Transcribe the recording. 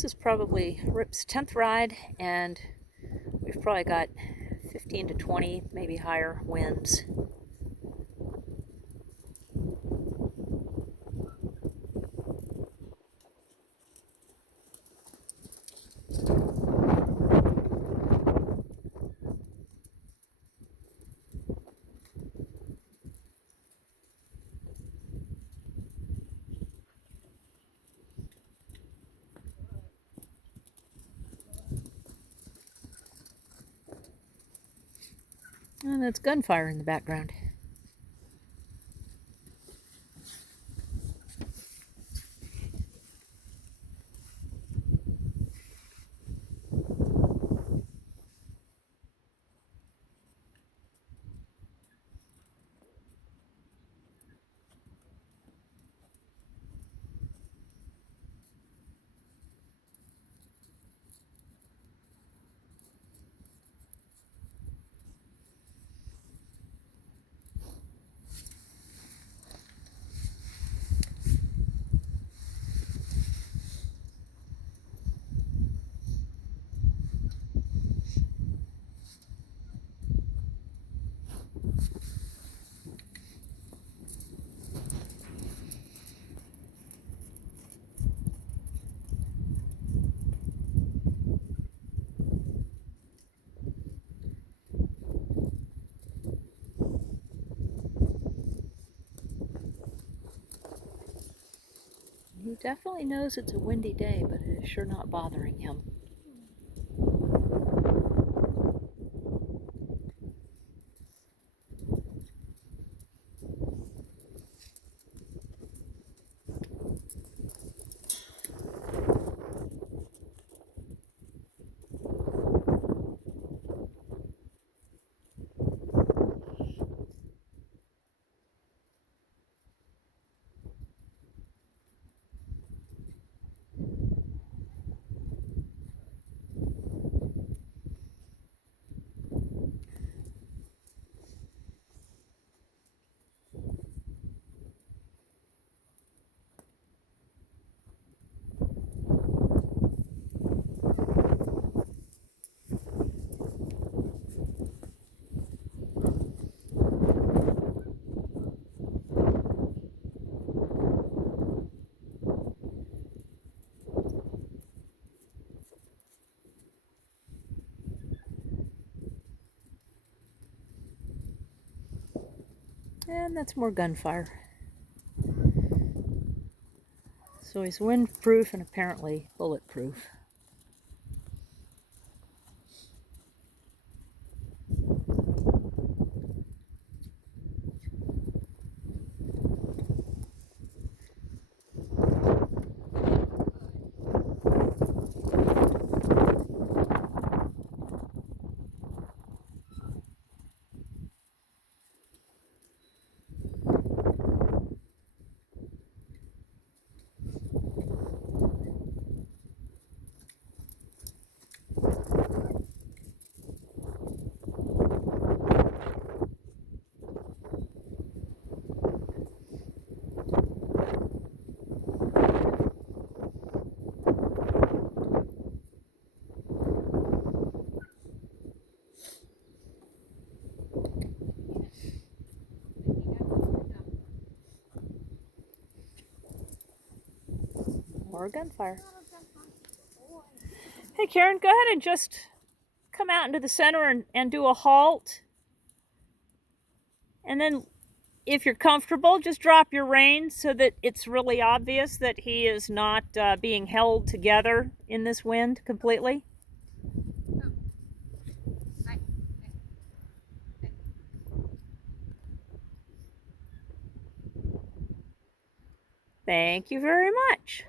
This is probably Rip's 10th ride, and we've probably got 15 to 20, maybe higher winds. And that's gunfire in the background. He definitely knows it's a windy day, but it is sure not bothering him. And that's more gunfire. So he's windproof and apparently bulletproof. Or gunfire. Hey Karen, go ahead and just come out into the center and do a halt. And then if you're comfortable, just drop your reins so that it's really obvious that he is not being held together in this wind completely. Thank you very much.